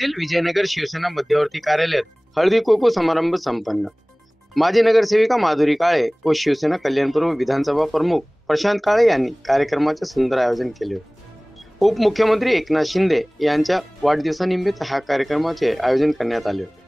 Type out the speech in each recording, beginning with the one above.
येथील विजयनगर शिवसेना मध्यवर्ती कार्यालयात हळदी कुंकू समारंभ संपन्न। माजी नगरसेविका माधुरी काळे व शिवसेना कल्याणपूर्व विधानसभा प्रमुख प्रशांत काळे यांनी कार्यक्रमाचे सुंदर आयोजन केले। उपमुख्यमंत्री एकनाथ शिंदे यांच्या वाढदिवसानिमित्त हा कार्यक्रमाचे आयोजन करण्यात आले होते।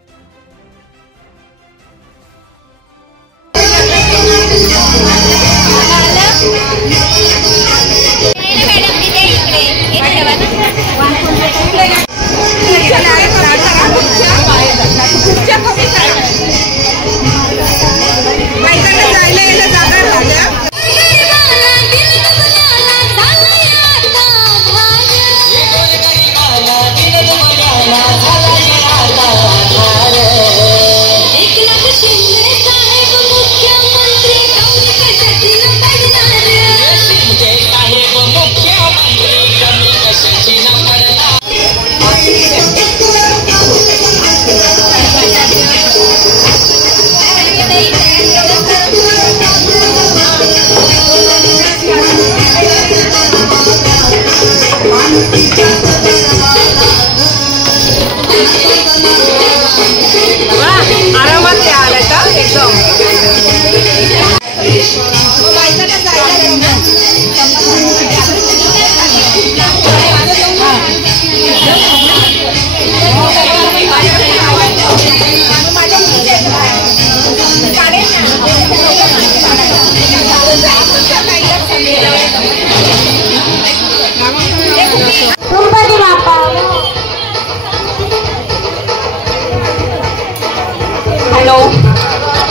आरामात आलाय का एकदम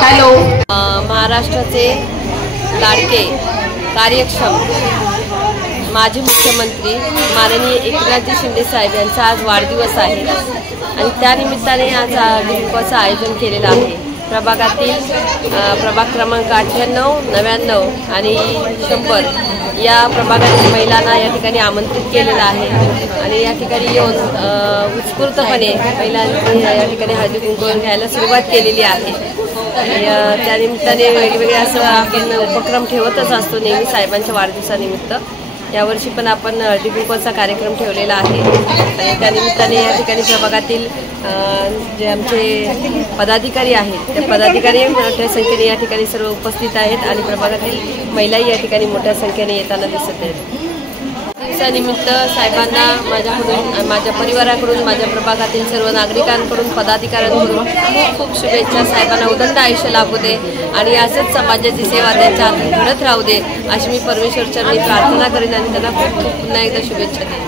हॅलो महाराष्ट्राचे लाडके कार्यक्षम माजी मुख्यमंत्री माननीय एकनाथजी शिंदे साहेब यांचा आज वाढदिवस आहे आणि त्यानिमित्ताने आज हळदीकुंकवाचं आयोजन केलेलं आहे। प्रभागातील प्रभाग क्रमांक 98, 99 आणि 100 या प्रभागातील महिलांना या ठिकाणी आमंत्रित केलेलं आहे आणि या ठिकाणी येऊन उत्स्फूर्तपणे महिलांनी या ठिकाणी हळदी कुंकू घ्यायला सुरुवात केलेली आहे। त्यानिमित्ताने वेगवेगळे असं आपण उपक्रम ठेवतच असतो नेहमी साहेबांच्या वाढदिवसानिमित्त। यावर्षी पण आपण हळदी कुंकवाचा कार्यक्रम ठेवलेला आहे आणि त्यानिमित्ताने या ठिकाणी प्रभागातील जे आमचे पदाधिकारी आहेत त्या पदाधिकारी मोठ्या संख्येने या ठिकाणी सर्व उपस्थित आहेत आणि प्रभागातील महिलाही या ठिकाणी मोठ्या संख्येने येताना दिसत आहेत। दिवसानिमित्त साहेबांना माझ्या परिवाराकडून, माझ्या प्रभागातील सर्व नागरिकांकडून, पदाधिकाऱ्यांकडून खूप खूप शुभेच्छा। साहेबांना उदंड आयुष्य लाभू दे आणि असंच समाजाची सेवा त्यांच्या हातून घडत राहू दे अशी मी परमेश्वरचरणी प्रार्थना करीन आणि त्यांना खूप खूप पुन्हा एकदा शुभेच्छा देईन।